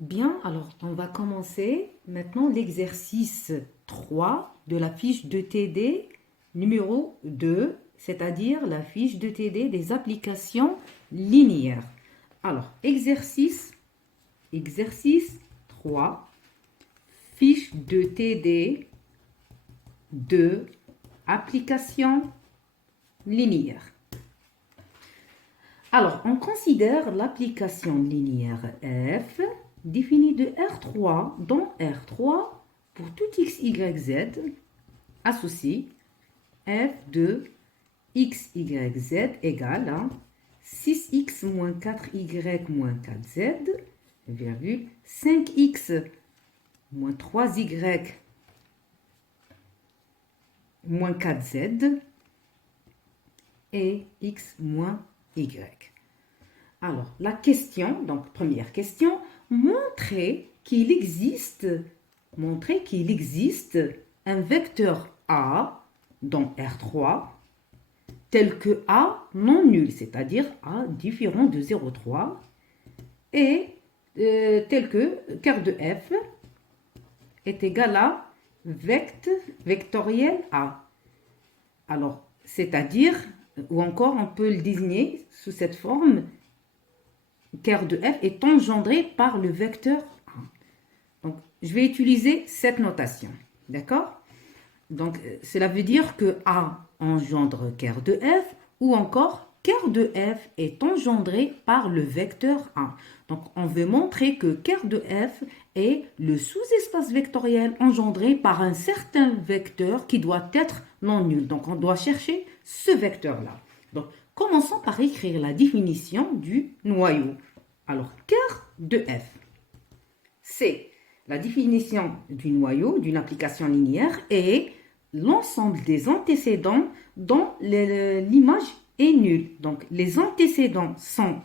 Bien, alors on va commencer maintenant l'exercice 3 de la fiche de TD numéro 2, c'est-à-dire la fiche de TD des applications linéaires. Alors, exercice 3, fiche de TD de applications linéaires. Alors, on considère l'application linéaire f définie de R3 dans R3 pour tout x, y, z associé f de x, y, z égale à 6x moins 4y moins 4z, virgule 5x moins 3y moins 4z et x moins y. Alors, la question, donc première question, montrer qu'il existe un vecteur A dans R3 tel que A non nul, c'est-à-dire A différent de 0,3 et tel que ker de F est égal à vectoriel A. Alors, c'est-à-dire, ou encore on peut le désigner sous cette forme, ker de F est engendré par le vecteur A. Donc, je vais utiliser cette notation. D'accord? Donc, cela veut dire que A engendre ker de F ou encore ker de F est engendré par le vecteur A. Donc, on veut montrer que ker de F est le sous-espace vectoriel engendré par un certain vecteur qui doit être non nul. Donc, on doit chercher ce vecteur-là. Donc, commençons par écrire la définition du noyau. Alors, ker de F, c'est la définition du noyau d'une application linéaire et l'ensemble des antécédents dont l'image est nulle. Donc, les antécédents sont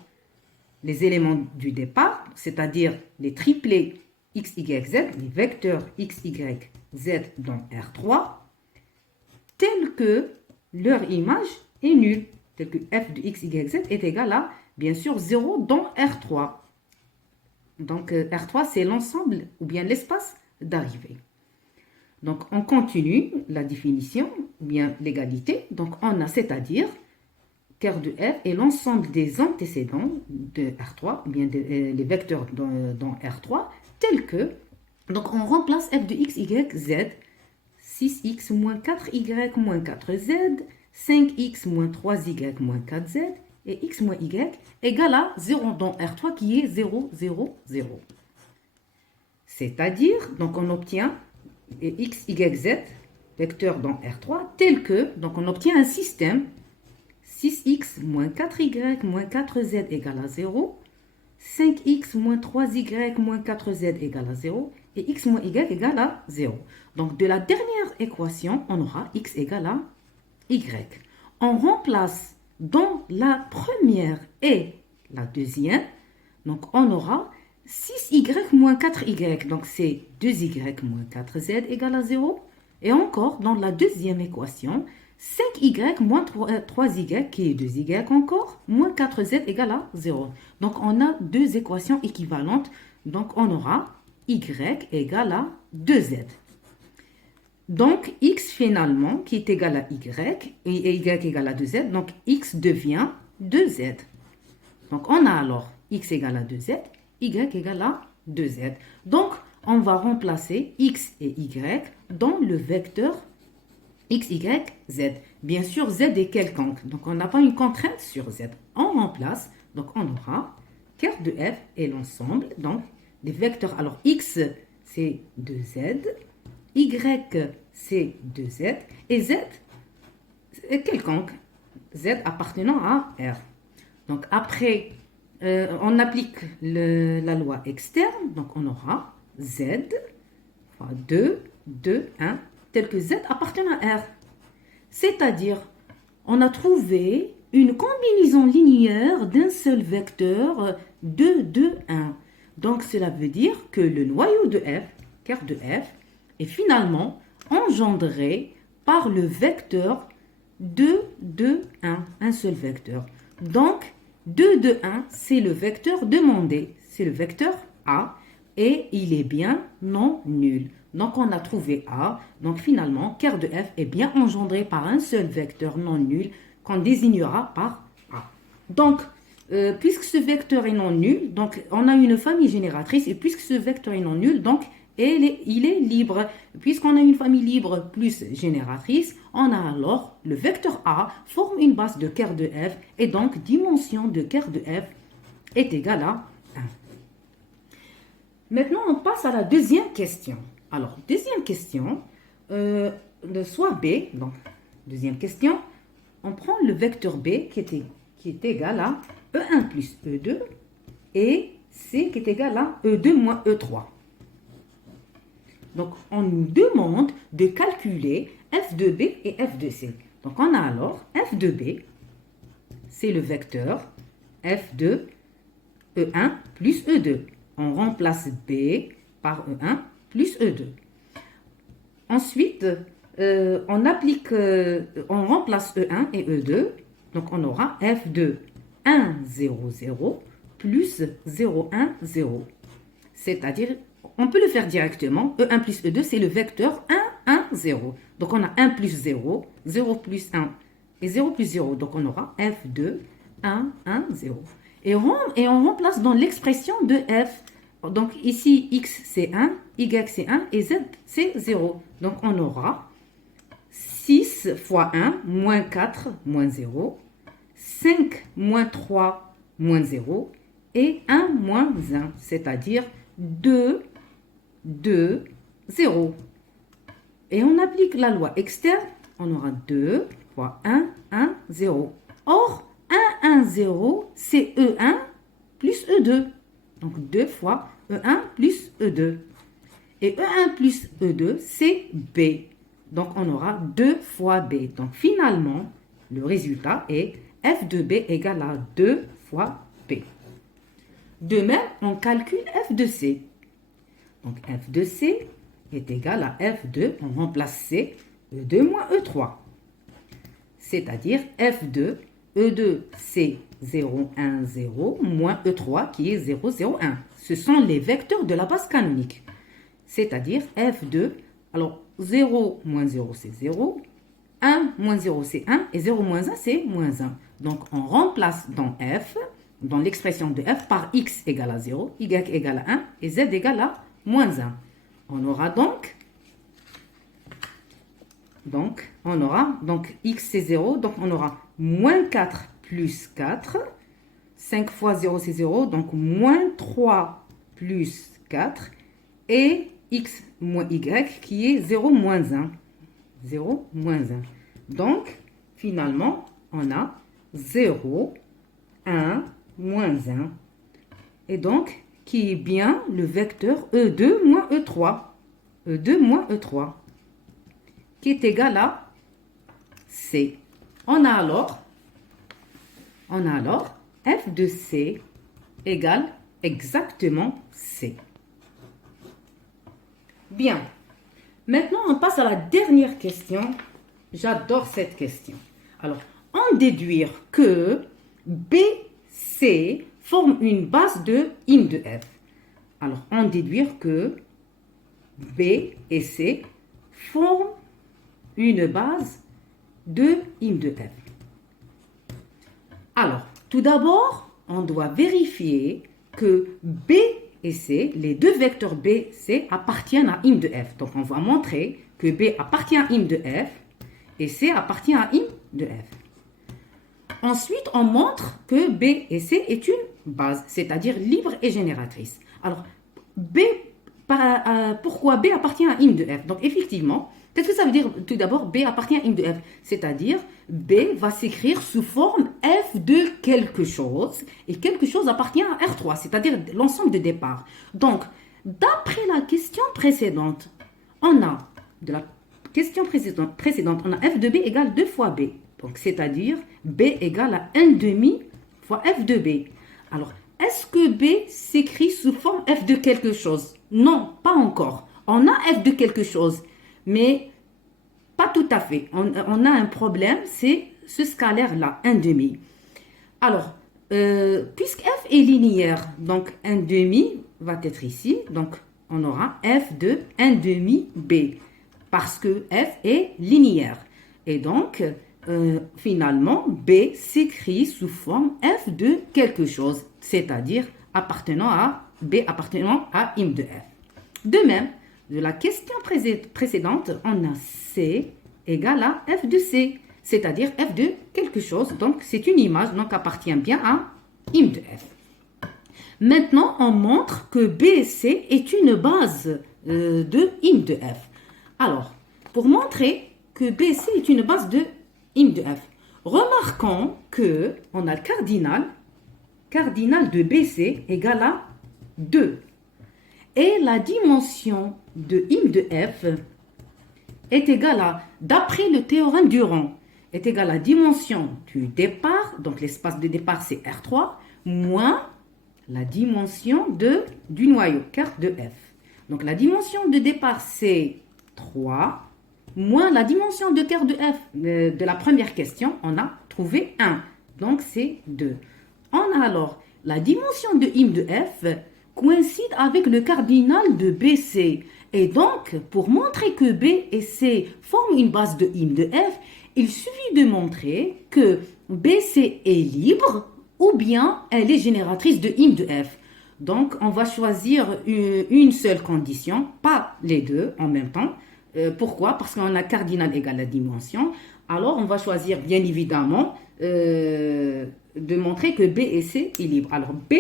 les éléments du départ, c'est-à-dire les triplés x, y, z, les vecteurs x, y, z dans R3, tels que leur image est nulle, tel que f de x, y, z est égal à, bien sûr, 0 dans R3. Donc, R3, c'est l'ensemble ou bien l'espace d'arrivée. Donc, on continue la définition ou bien l'égalité. Donc, on a, c'est-à-dire, ker de f est l'ensemble des antécédents de R3, ou bien les vecteurs dans R3, tels que, donc on remplace f de x, y, z, 6x moins 4y moins 4z, 5x moins 3y moins 4z, et x moins y égale à 0 dans R3 qui est 0, 0, 0. C'est-à-dire, donc on obtient x, y, z, vecteur dans R3, tel que, donc on obtient un système 6x moins 4y moins 4z égale à 0, 5x moins 3y moins 4z égale à 0, et x moins y égale à 0. Donc de la dernière équation, on aura x égale à y. On remplace dans la première et la deuxième, donc on aura 6y moins 4y, donc c'est 2y moins 4z égale à 0. Et encore, dans la deuxième équation, 5y moins 3y, qui est 2y encore, moins 4z égale à 0. Donc on a deux équations équivalentes, donc on aura y égale à 2z. Donc, x finalement, qui est égal à y, et y égale à 2z, donc x devient 2z. Donc, on a alors x égale à 2z, y égale à 2z. Donc, on va remplacer x et y dans le vecteur x, y, z. Bien sûr, z est quelconque, donc on n'a pas une contrainte sur z. On remplace, donc on aura ker de f et l'ensemble, donc des vecteurs. Alors, x, c'est 2z, y, c'est 2z, et z, c'est quelconque, z appartenant à R. Donc après, on applique la loi externe, donc on aura z fois 2, 2, 1, tel que z appartient à R. C'est-à-dire, on a trouvé une combinaison linéaire d'un seul vecteur 2, 2, 1. Donc cela veut dire que le noyau de f, ker de f, est finalement engendré par le vecteur 2, 2, 1, un seul vecteur. Donc, 2, 2, 1, c'est le vecteur demandé, c'est le vecteur A. et il est bien non nul. Donc, on a trouvé A. Donc, finalement, ker de f est bien engendré par un seul vecteur non nul qu'on désignera par A. Donc, puisque ce vecteur est non nul, donc on a une famille génératrice, et puisque ce vecteur est non nul, donc il est libre. Puisqu'on a une famille libre plus génératrice, on a alors le vecteur A forme une base de ker de f, et donc dimension de ker de f est égale à 1. Maintenant, on passe à la deuxième question. Alors, deuxième question, soit B, donc deuxième question, on prend le vecteur B qui est égal à E1 plus E2 et C qui est égal à E2 moins E3. Donc, on nous demande de calculer f de B et f de C. Donc, on a alors f de B, c'est le vecteur f de E1 plus E2. On remplace B par E1 plus E2. Ensuite, on remplace E1 et E2. Donc, on aura f de 1, 0, 0 plus 0, 1, 0. C'est-à-dire, on peut le faire directement. E1 plus E2, c'est le vecteur 1, 1, 0. Donc, on a 1 plus 0, 0 plus 1 et 0 plus 0. Donc, on aura f de 1, 1, 0. Et on remplace dans l'expression de f. Donc, ici, x, c'est 1, y, c'est 1 et z, c'est 0. Donc, on aura 6 fois 1, moins 4, moins 0. 5 moins 3, moins 0. Et 1 moins 1, c'est-à-dire 2, 2, 0. Et on applique la loi externe, on aura 2 fois 1, 1, 0. Or, 1, 1, 0, c'est E1 plus E2. Donc 2 fois E1 plus E2. Et E1 plus E2, c'est B. Donc on aura 2 fois B. Donc finalement, le résultat est f de B égale à 2 fois B. De même, on calcule f de C. Donc f de C est égal à f de, on remplace C, E2 moins E3. C'est-à-dire f de E2, c'est 0, 1, 0, moins E3 qui est 0, 0, 1. Ce sont les vecteurs de la base canonique. C'est-à-dire f de, alors 0 moins 0, c'est 0, 1 moins 0, c'est 1, et 0 moins 1, c'est moins 1. Donc, on remplace dans f, dans l'expression de f, par x égale à 0, y égale à 1, et z égale à moins 1. On aura donc x c'est 0, donc on aura moins 4 plus 4, 5 fois 0 c'est 0, donc moins 3 plus 4, et x moins y qui est 0 moins 1. 0 moins 1. Donc, finalement, on a 0, 1, moins 1. Et donc, qui est bien le vecteur E2 moins E3. E2 moins E3. Qui est égal à C. On a alors f de C égale exactement C. Bien. Maintenant, on passe à la dernière question. J'adore cette question. Alors, en déduire que BC forme une base de im de f. Alors, en déduire que B et C forment une base de im de f. Alors, tout d'abord, on doit vérifier que B et C, les deux vecteurs B et C appartiennent à im de f. Donc, on va montrer que B appartient à im de f et C appartient à im de f. Ensuite, on montre que B et C est une base, c'est-à-dire libre et génératrice. Alors, pourquoi B appartient à im de f? Donc, effectivement, qu'est-ce que ça veut dire tout d'abord B appartient à im de f? C'est-à-dire, B va s'écrire sous forme f de quelque chose, et quelque chose appartient à R3, c'est-à-dire l'ensemble de départ. Donc, d'après la question précédente, on a, de la question précédente, on a f de B égale 2 fois B. Donc, c'est-à-dire B égale à 1 demi fois f de B. Alors, est-ce que B s'écrit sous forme f de quelque chose? Non, pas encore. On a f de quelque chose, mais pas tout à fait. On a un problème, c'est ce scalaire-là, 1 demi. Alors, puisque f est linéaire, donc 1 demi va être ici. Donc, on aura f de 1 demi b, parce que f est linéaire. Et donc, finalement, b s'écrit sous forme f de quelque chose, c'est-à-dire b appartenant à im de f. De même, de la question précédente, on a c égale à f de c, c'est-à-dire f de quelque chose. Donc, c'est une image, donc appartient bien à im de f. Maintenant, on montre que B et C est une base de im de f. Alors, pour montrer que B et C est une base de im de f, remarquons que on a le cardinal de BC égale à 2. Et la dimension de im de f est égale à, d'après le théorème du rang, est égale à la dimension du départ, donc l'espace de départ c'est R3, moins la dimension du noyau, carte de f. Donc la dimension de départ c'est 3, moins la dimension de carte de f de la première question, on a trouvé 1, donc c'est 2. On a alors la dimension de im de f coïncide avec le cardinal de BC. Et donc, pour montrer que B et C forment une base de im de f, il suffit de montrer que BC est libre ou bien elle est génératrice de im de f. Donc, on va choisir une seule condition, pas les deux en même temps. Pourquoi? Parce qu'on a cardinal égale la dimension. Alors, on va choisir bien évidemment de montrer que B et C est libre. Alors, B,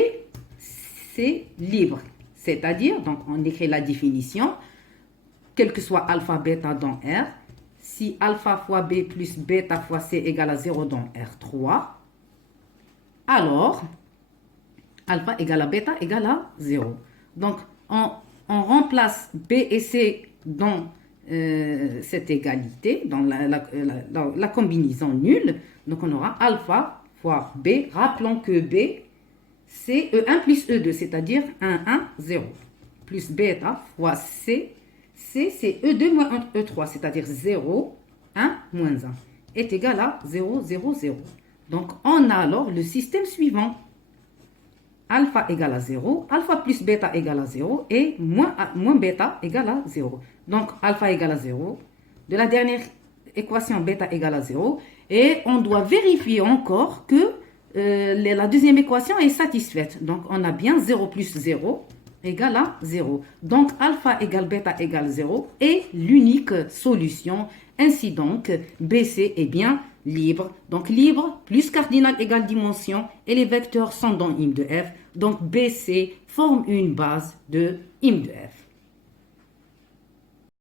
c'est libre. C'est-à-dire, donc on écrit la définition, quel que soit alpha, bêta dans R, si alpha fois B plus bêta fois C égale à 0 dans R3, alors alpha égale à bêta égale à 0. Donc, on remplace B et C dans cette égalité, dans la combinaison nulle. Donc, on aura alpha fois B. Rappelons que B, c'est E1 plus E2, c'est-à-dire 1, 1, 0. Plus bêta fois C. C, c'est E2 moins E3, c'est-à-dire 0, 1, moins 1, est égal à 0, 0, 0. Donc, on a alors le système suivant. Alpha égale à 0, alpha plus bêta égale à 0 et moins bêta égale à 0. Donc, alpha égale à 0. De la dernière équation, bêta égale à 0. Et on doit vérifier encore que la deuxième équation est satisfaite. Donc, on a bien 0 plus 0 égale à 0. Donc, alpha égale bêta égale 0 est l'unique solution. Ainsi donc, BC est bien libre. Donc, libre plus cardinal égale dimension et les vecteurs sont dans im de f. Donc, BC forme une base de im de f.